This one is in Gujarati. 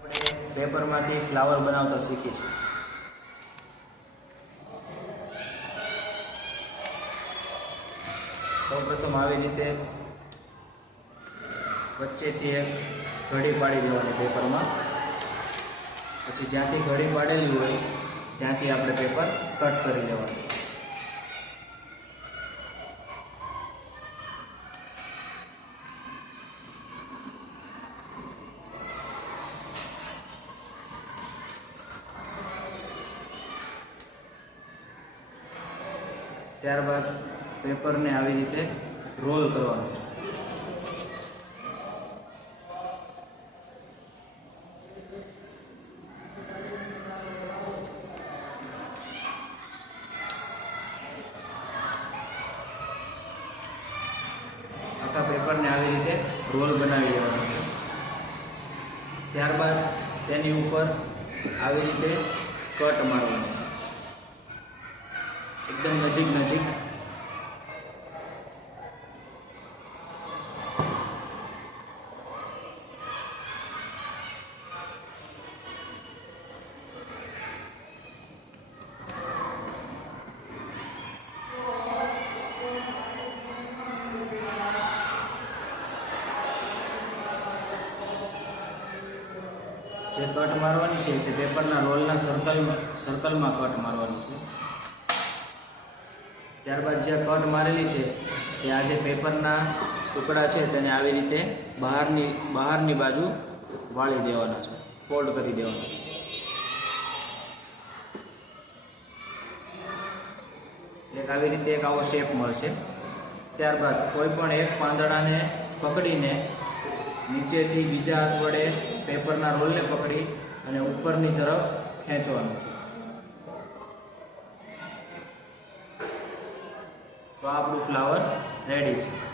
આપણે પેપરમાંથી ફ્લાવર બનાવતા શીખીશું સૌપ્રથમ આવી રીતે વચ્ચેથી એક ઘડી પાડી દેવાની પેપરમાં. પછી જ્યાંથી ઘડી પાડેલી હોય, ત્યાંથી આપણે પેપર કટ કરી લેવાનું. ત્યારબાદ પેપરને આવી રીતે રોલ કરવાનું છે. આખા પેપરને આવી રીતે રોલ બનાવી દેવાનો છે. ત્યારબાદ તેની ઉપર આવી રીતે કટ મારવાનો છે. એકદમ નજીક નજીક. જે કટ મારવાની છે તે પેપરના રોલના સર્કલમાં સર્કલમાં કટ મારવાની છે. ત્યારબાદ જે કટ મારેલી છે તે આ જે પેપરના ટુકડા છે, તેને આવી રીતે બહારની બહારની બાજુ વાળી દેવાના છે ફોલ્ડ કરી દેવાના છે. એક આવી રીતે એક આવો શેપ મળશે. ત્યારબાદ કોઈ પણ એક પાંદડાને પકડીને નીચેથી બીજા હાથ વડે પેપરના રોલને પકડી અને ઉપરની તરફ ખેંચવાનું છે. તો આપણું ફ્લાવર રેડી છે